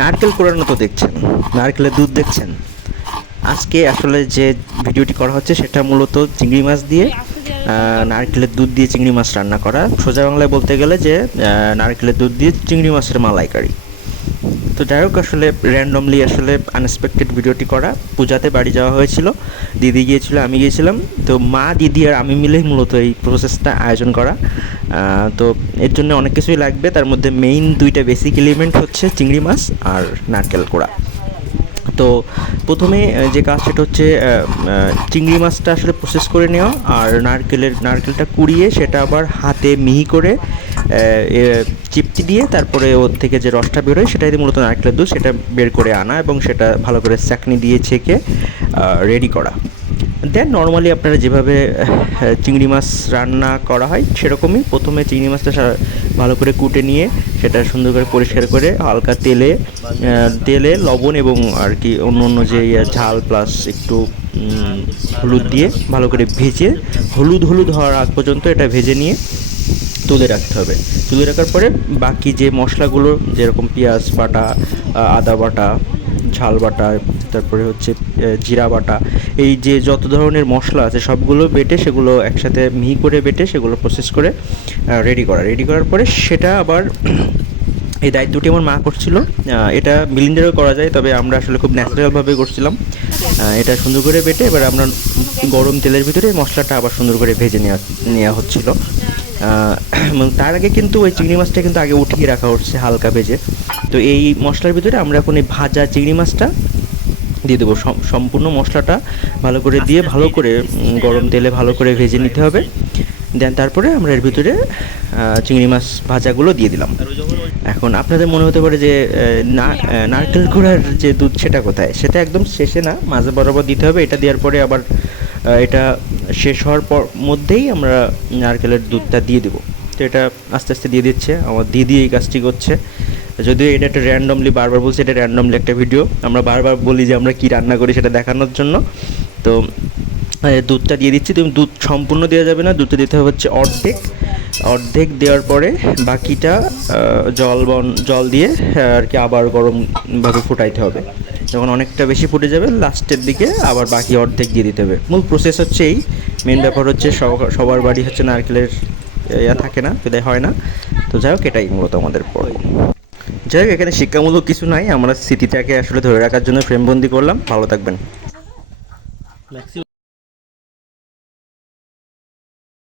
নারকেল কোরানো তো দেখছেন, নারকেলের দুধ দেখছেন। আজকে আসলে যে ভিডিওটি করা হচ্ছে সেটা মূলত চিংড়ি মাছ দিয়ে নারকেলের দুধ দিয়ে চিংড়ি মাছ রান্না করা। সোজা বাংলায় বলতে গেলে যে নারকেলের দুধ দিয়ে চিংড়ি মাছের মালাইকারি। তো যাই হোক, আসলে র্যান্ডমলি আসলে আনএক্সপেক্টেড ভিডিওটি করা। পূজাতে বাড়ি যাওয়া হয়েছিল, দিদি গিয়েছিল, আমি গিয়েছিলাম। তো মা, দিদি আর আমি মিলেই মূলত এই প্রসেসটা আয়োজন করা। তো এর জন্য অনেক কিছুই লাগবে। তার মধ্যে মেইন দুইটা বেসিক এলিমেন্ট হচ্ছে চিংড়ি মাছ আর নারকেল কোড়া। তো প্রথমে যে কাজ সেটা হচ্ছে চিংড়ি মাছটা আসলে প্রসেস করে নেওয়া আর নারকেলের, নারকেলটা কুড়িয়ে সেটা আবার হাতে মিহি করে চিপটি দিয়ে তারপরে ওর থেকে যে রসটা বেরোয় সেটাই দিয়ে মূলত নারকেলের দুধ সেটা বের করে আনা এবং সেটা ভালো করে চাকনি দিয়ে ছেঁকে রেডি করা। দেন নর্মালি আপনারা যেভাবে চিংড়ি মাছ রান্না করা হয় সেরকমই প্রথমে চিংড়ি মাছটা ভালো করে কুটে নিয়ে সেটা সুন্দর করে পরিষ্কার করে হালকা তেলে তেলে লবণ এবং আর কি অন্য অন্য যে ইয়ে ঝাল প্লাস একটু হলুদ দিয়ে ভালো করে ভেজে, হলুদ হলুদ হওয়ার আগ পর্যন্ত এটা ভেজে নিয়ে তুলে রাখতে হবে। তুলে রাখার পরে বাকি যে মশলাগুলো, যেরকম পেঁয়াজ বাটা আদা বাটা, ঝাল বাটা তারপরে হচ্ছে জিরা বাটা। এই যে যত ধরনের মশলা আছে, সবগুলো বেটে সেগুলো একসাথে মিহি করে বেটে সেগুলো প্রসেস করে রেডি করা। রেডি করার পরে সেটা আবার এই দায়িত্বটি আমার মা করছিল। এটা মিলিন্ডারও করা যায়, তবে আমরা আসলে খুব ন্যাচারালভাবে করছিলাম। এটা সুন্দর করে বেটে এবার আমরা গরম তেলের ভিতরে মশলাটা আবার সুন্দর করে ভেজে নেওয়া নেওয়া হচ্ছিল। তার আগে কিন্তু ওই চিংড়ি মাছটা কিন্তু আগে উঠিয়ে রাখা হচ্ছে হালকা ভেজে। তো এই মশলার ভিতরে আমরা এখন এই ভাজা চিংড়ি মাছটা দিয়ে দেবো। সম্পূর্ণ মশলাটা ভালো করে দিয়ে ভালো করে গরম তেলে ভালো করে ভেজে নিতে হবে। দেন তারপরে আমরা এর ভিতরে চিংড়ি মাছ ভাজাগুলো দিয়ে দিলাম। এখন আপনাদের মনে হতে পারে যে না নারকেল গুঁড়ার যে দুধ সেটা কোথায়? সেটা একদম শেষে না মাঝে বরাবর দিতে হবে। এটা দেওয়ার পরে আবার এটা শেষ হওয়ার পর মধ্যেই আমরা নারকেলের দুধটা দিয়ে দেবো। তো এটা আস্তে আস্তে দিয়ে দিচ্ছে। আমার দিদি এই কাজটি করছে। যদিও এটা একটা র্যান্ডমলি বারবার বলছি, এটা র্যান্ডমলি একটা ভিডিও আমরা বারবার বলি যে আমরা কী রান্না করি সেটা দেখানোর জন্য। তো দুধটা দিয়ে দিচ্ছি। তুমি দুধ সম্পূর্ণ দেওয়া যাবে না, দুধটা দিতে হবে হচ্ছে অর্ধেক। অর্ধেক দেওয়ার পরে বাকিটা জল বন, জল দিয়ে আর কি আবার গরমভাবে ফুটাইতে হবে। যখন অনেকটা বেশি ফুটে যাবে লাস্টের দিকে আবার বাকি অর্ধেক দিয়ে দিতে হবে। মূল প্রসেস হচ্ছে এই। মেন ব্যাপার হচ্ছে সবার বাড়ি হচ্ছে নারকেলের ইয়া থাকে না, বিদায় হয় না। তো যাই হোক, এটাই মূলত আমাদের পড়ে যাই হোক এখানে শিক্ষামূলক কিছু নাই। আমরা স্মৃতিটাকে আসলে ধরে রাখার জন্য ফ্রেমবন্দি করলাম। ভালো থাকবেন।